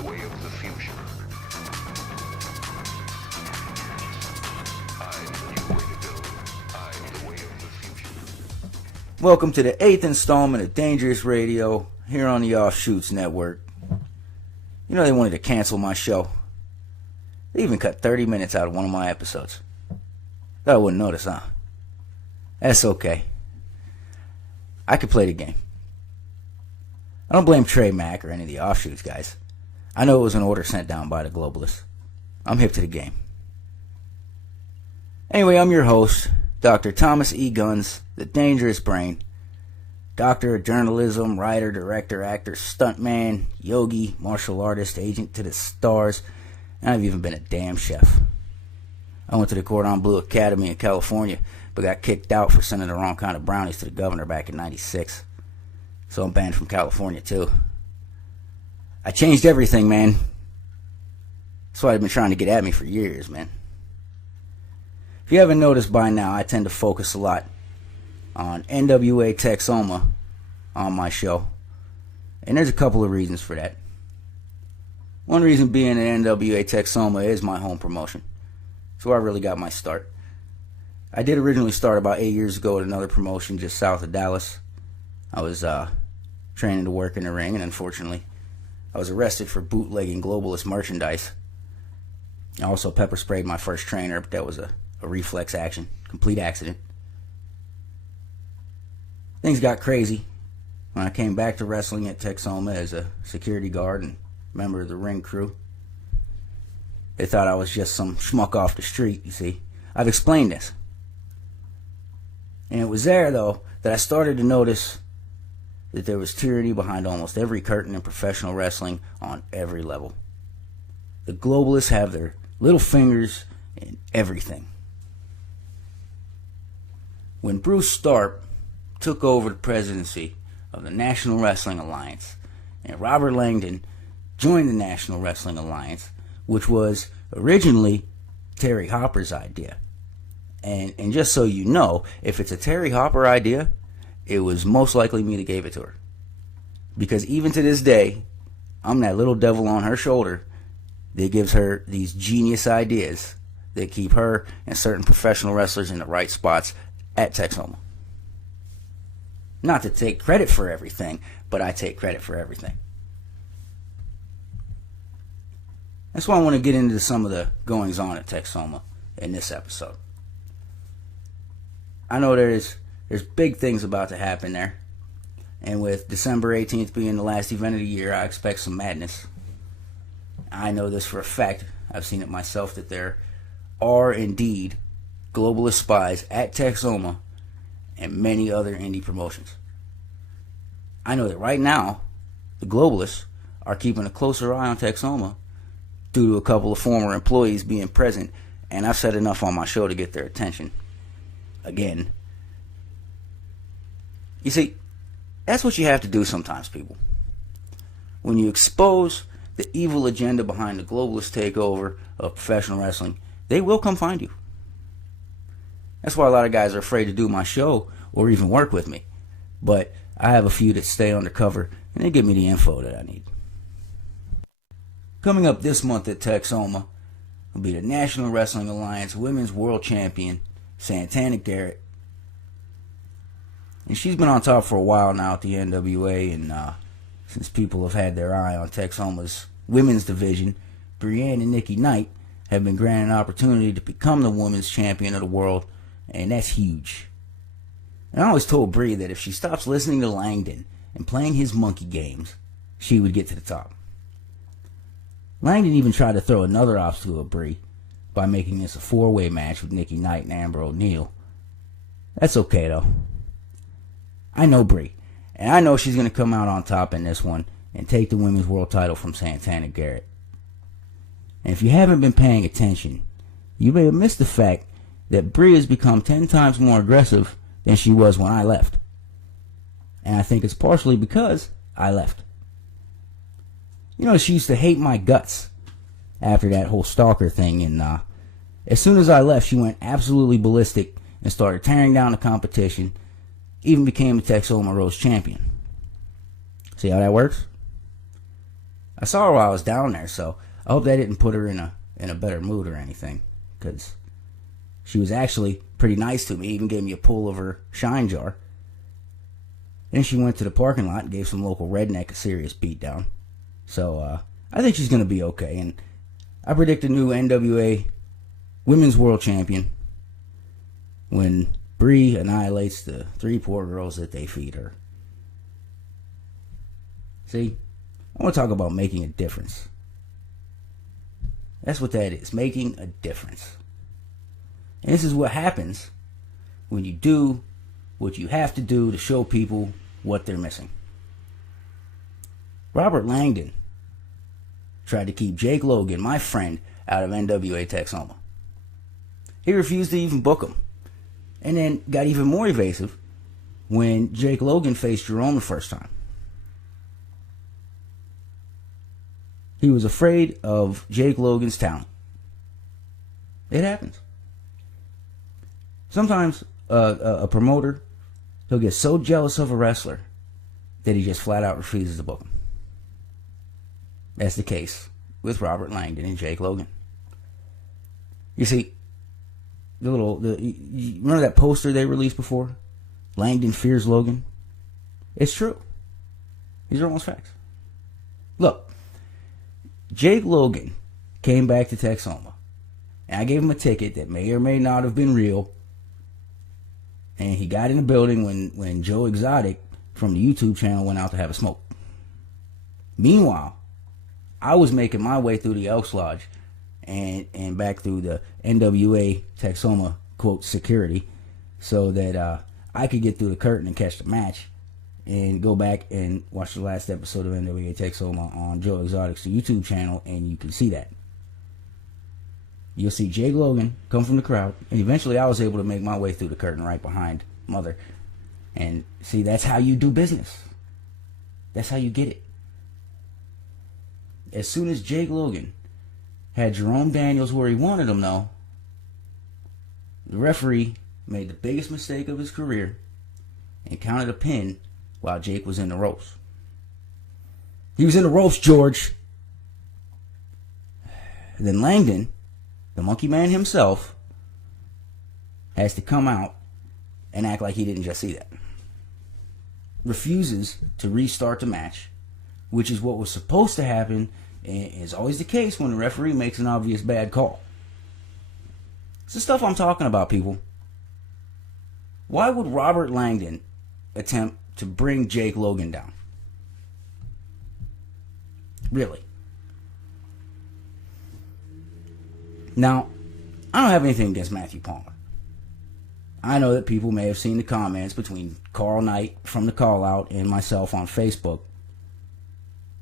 the way of the future. I'm the new way to go. I'm the way of the future. Welcome to the 8th installment of Dangerous Radio here on the Offshoots Network. You know they wanted to cancel my show. They even cut 30 minutes out of one of my episodes. Thought I wouldn't notice, huh? That's okay. I could play the game. I don't blame Trey Mack or any of the Offshoots guys. I know it was an order sent down by the globalists. I'm hip to the game. Anyway, I'm your host, Dr. Thomas E. Guns, the Dangerous Brain. Doctor of journalism, writer, director, actor, stuntman, yogi, martial artist, agent to the stars, and I've even been a damn chef. I went to the Cordon Bleu Academy in California, but got kicked out for sending the wrong kind of brownies to the governor back in '96. So I'm banned from California too. I changed everything, man. That's why they've been trying to get at me for years, man. If you haven't noticed by now, I tend to focus a lot on NWA TEXOMA on my show. And there's a couple of reasons for that. One reason being that NWA TEXOMA is my home promotion. So I really got my start. I did originally start about 8 years ago at another promotion just south of Dallas. I was training to work in the ring, and unfortunately, I was arrested for bootlegging globalist merchandise. I also pepper sprayed my first trainer, but that was a reflex action, complete accident. Things got crazy when I came back to wrestling at TEXOMA as a security guard and member of the ring crew. They thought I was just some schmuck off the street, you see. I've explained this. And it was there, though, that I started to notice that there was tyranny behind almost every curtain in professional wrestling on every level. The globalists have their little fingers in everything. When Bruce Starp took over the presidency of the National Wrestling Alliance, and Robert Langdon joined the National Wrestling Alliance, which was originally Terry Hopper's idea. And just so you know, if it's a Terry Hopper idea, it was most likely me that gave it to her. Because even to this day, I'm that little devil on her shoulder that gives her these genius ideas that keep her and certain professional wrestlers in the right spots at TEXOMA. Not to take credit for everything, but I take credit for everything. That's why I want to get into some of the goings on at TEXOMA in this episode. I know there's big things about to happen there. And with December 18th being the last event of the year, I expect some madness. I know this for a fact. I've seen it myself that there are indeed globalist spies at TEXOMA and many other indie promotions. I know that right now, the globalists are keeping a closer eye on TEXOMA due to a couple of former employees being present, and I've said enough on my show to get their attention. Again. You see, that's what you have to do sometimes, people. When you expose the evil agenda behind the globalist takeover of professional wrestling, they will come find you. That's why a lot of guys are afraid to do my show or even work with me. But I have a few that stay undercover, and they give me the info that I need. Coming up this month at TEXOMA will be the National Wrestling Alliance Women's World Champion, Santana Garrett. And she's been on top for a while now at the NWA, and since people have had their eye on TEXOMA's women's division, Brianne and Nikki Knight have been granted an opportunity to become the women's champion of the world, and that's huge. And I always told Brie that if she stops listening to Langdon and playing his monkey games, she would get to the top. Langdon even tried to throw another obstacle at Brie by making this a 4-way match with Nikki Knight and Amber O'Neal. That's okay, though. I know Brie, and I know she's going to come out on top in this one and take the women's world title from Santana Garrett. And if you haven't been paying attention, you may have missed the fact that Brie has become 10 times more aggressive than she was when I left. And I think it's partially because I left. You know, she used to hate my guts after that whole stalker thing, and as soon as I left, she went absolutely ballistic and started tearing down the competition, even became the TEXOMA Rose champion. See how that works? I saw her while I was down there, so I hope that didn't put her in a better mood or anything, because she was actually pretty nice to me, even gave me a pull of her shine jar. Then she went to the parking lot and gave some local redneck a serious beatdown. So I think she's going to be okay, and I predict a new NWA Women's World Champion when Bree annihilates the 3 poor girls that they feed her. See, I want to talk about making a difference. That's what that is, making a difference. And this is what happens when you do what you have to do to show people what they're missing. Robert Langdon tried to keep Jake Logan, my friend, out of NWA TEXOMA. He refused to even book him. And then got even more evasive when Jake Logan faced Jerome the first time. He was afraid of Jake Logan's talent. It happens. Sometimes a promoter, he'll get so jealous of a wrestler that he just flat out refuses to book him. That's the case with Robert Langdon and Jake Logan. You see, you remember that poster they released before? Langdon fears Logan. It's true. These are almost facts. Look, Jake Logan came back to Texoma, and I gave him a ticket that may or may not have been real. And he got in the building when Joe Exotic from the YouTube channel went out to have a smoke. Meanwhile, I was making my way through the Elks Lodge and back through the NWA TEXOMA, quote, security, so that I could get through the curtain and catch the match and go back and watch the last episode of NWA TEXOMA on Joe Exotic's YouTube channel, and you can see that. You'll see Jake Logan come from the crowd, and eventually I was able to make my way through the curtain right behind Mother. And see, that's how you do business. That's how you get it. As soon as Jake Logan had Jerome Daniels where he wanted him, though, the referee made the biggest mistake of his career and counted a pin while Jake was in the ropes. He was in the ropes, George. And then Langdon, the monkey man himself, has to come out and act like he didn't just see that. Refuses to restart the match, which is what was supposed to happen, and is always the case when the referee makes an obvious bad call. It's the stuff I'm talking about, people. Why would Robert Langdon attempt to bring Jake Logan down? Really? Now, I don't have anything against Matthew Palmer. I know that people may have seen the comments between Carl Knight from the Call Out and myself on Facebook.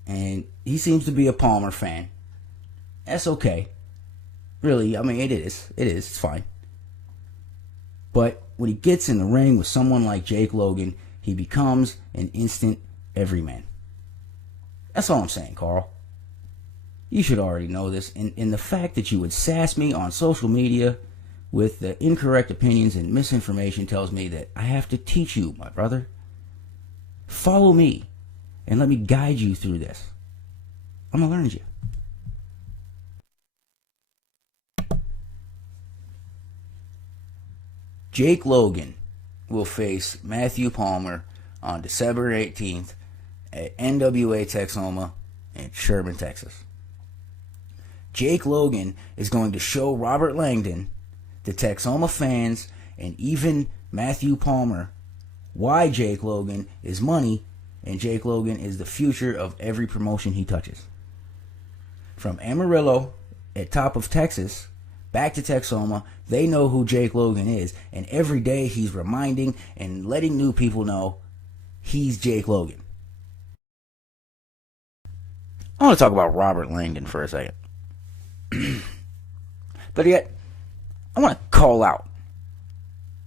And he seems to be a Palmer fan. That's okay. Really, I mean, it is. It's fine. But when he gets in the ring with someone like Jake Logan, he becomes an instant everyman. That's all I'm saying, Carl. You should already know this. And the fact that you would sass me on social media with the incorrect opinions and misinformation tells me that I have to teach you, my brother. Follow me and let me guide you through this. I'm going to learn you. Jake Logan will face Matthew Palmer on December 18th at NWA TEXOMA in Sherman, Texas. Jake Logan is going to show Robert Langdon, the Texoma fans, and even Matthew Palmer why Jake Logan is money and Jake Logan is the future of every promotion he touches. From Amarillo at top of Texas back to Texoma, they know who Jake Logan is, and every day he's reminding and letting new people know he's Jake Logan. I want to talk about Robert Langdon for a second. But yet, I want to call out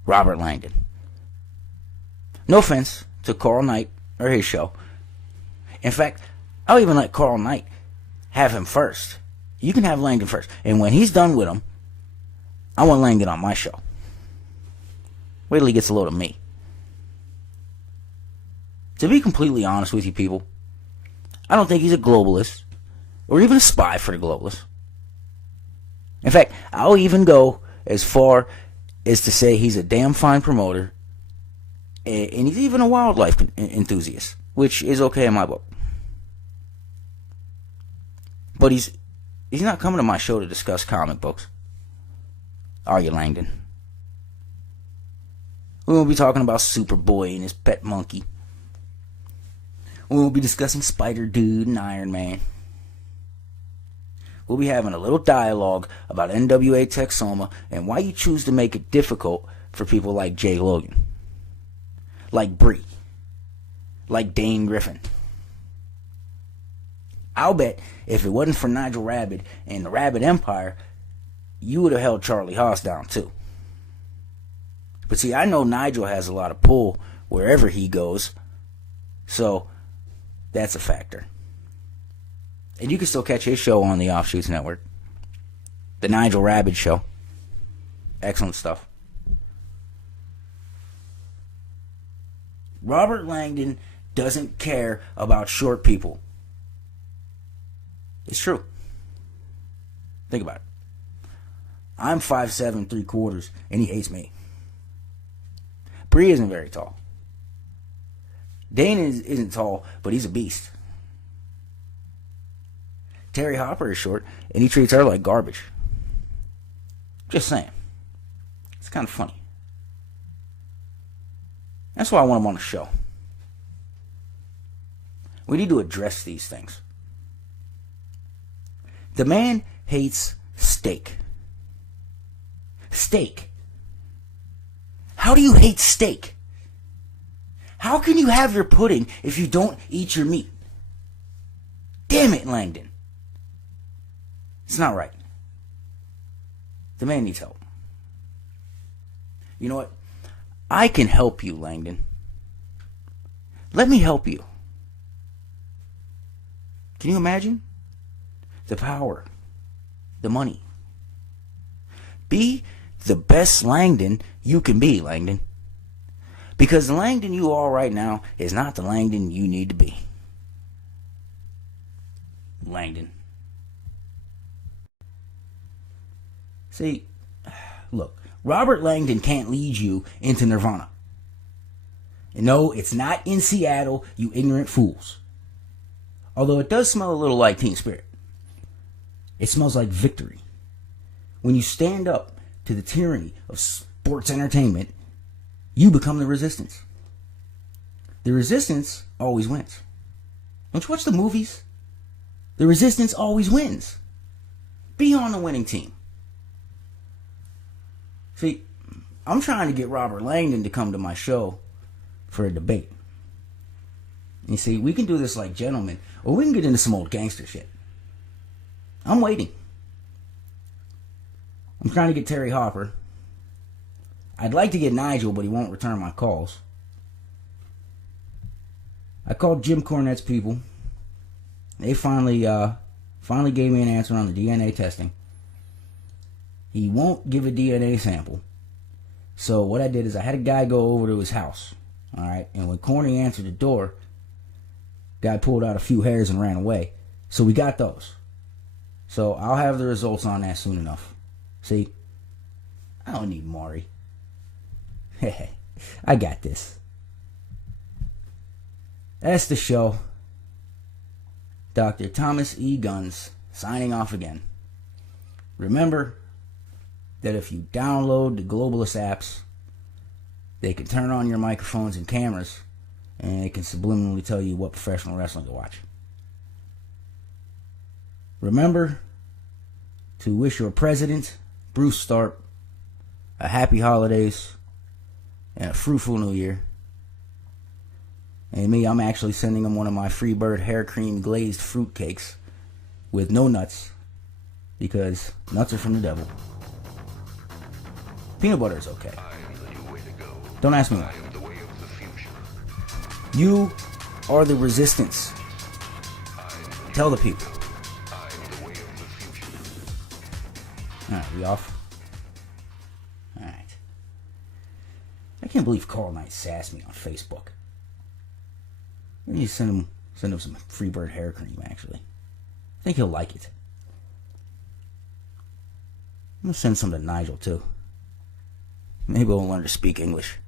Robert Langdon. No offense to Carl Knight or his show. In fact, I'll even let Carl Knight have him first. You can have Langdon first. And when he's done with him, I want Langdon on my show. Wait till he gets a load of me. To be completely honest with you people, I don't think he's a globalist. or even a spy for the globalists. In fact, I'll even go as far as to say he's a damn fine promoter, and he's even a wildlife enthusiast, which is okay in my book. But he's not coming to my show to discuss comic books. Are you, Langdon? We won't be talking about Superboy and his pet monkey. We won't be discussing Spider-Dude and Iron Man. We'll be having a little dialogue about NWA TEXOMA and why you choose to make it difficult for people like Jake Logan, like Bree, like Dane Griffin. I'll bet if it wasn't for Nigel Rabbit and the Rabbit Empire, you would have held Charlie Haas down too. But see, I know Nigel has a lot of pull wherever he goes, so that's a factor. And you can still catch his show on the Offshoots Network. The Nigel Rabbit Show. Excellent stuff. Robert Langdon doesn't care about short people. It's true. Think about it. I'm 5'7", 3/4", and he hates me. Bree isn't very tall. Dane isn't tall, but he's a beast. Terry Hopper is short, and he treats her like garbage. Just saying. It's kind of funny. That's why I want him on the show. We need to address these things. The man hates steak. Steak. How do you hate steak? How can you have your pudding if you don't eat your meat? Damn it, Langdon. It's not right. The man needs help. You know what? I can help you, Langdon. Let me help you. Can you imagine? The power. The money. Be the best Langdon you can be, Langdon. Because the Langdon you are right now is not the Langdon you need to be. Langdon. See, look, Robert Langdon can't lead you into nirvana. And no, it's not in Seattle, you ignorant fools. Although it does smell a little like Team Spirit. It smells like victory. When you stand up to the tyranny of sports entertainment, you become the resistance. The resistance always wins. Don't you watch the movies? The resistance always wins. Be on the winning team. See, I'm trying to get Robert Langdon to come to my show for a debate. You see, we can do this like gentlemen, or we can get into some old gangster shit. I'm waiting. I'm trying to get Terry Hopper. I'd like to get Nigel, but he won't return my calls. I called Jim Cornette's people. They finally gave me an answer on the DNA testing. He won't give a DNA sample. So what I did is I had a guy go over to his house. Alright, and when Corny answered the door, guy pulled out a few hairs and ran away. So we got those. So I'll have the results on that soon enough. See? I don't need Maury. I got this. That's the show. Dr. Thomas E. Guns signing off again. Remember that if you download the globalist apps, they can turn on your microphones and cameras, and it can subliminally tell you what professional wrestling to watch. Remember to wish your president, Bruce Stark, a happy holidays and a fruitful new year. And me, I'm actually sending him one of my Freebird hair cream glazed fruit cakes with no nuts, because nuts are from the devil. Peanut butter is okay. Don't ask me why. You are the resistance. Tell the people. Alright, we off? Alright. I can't believe Carl Knight sassed me on Facebook. Let me send him some Freebird hair cream, actually. I think he'll like it. I'm going to send some to Nigel, too. Maybe we'll learn to speak English.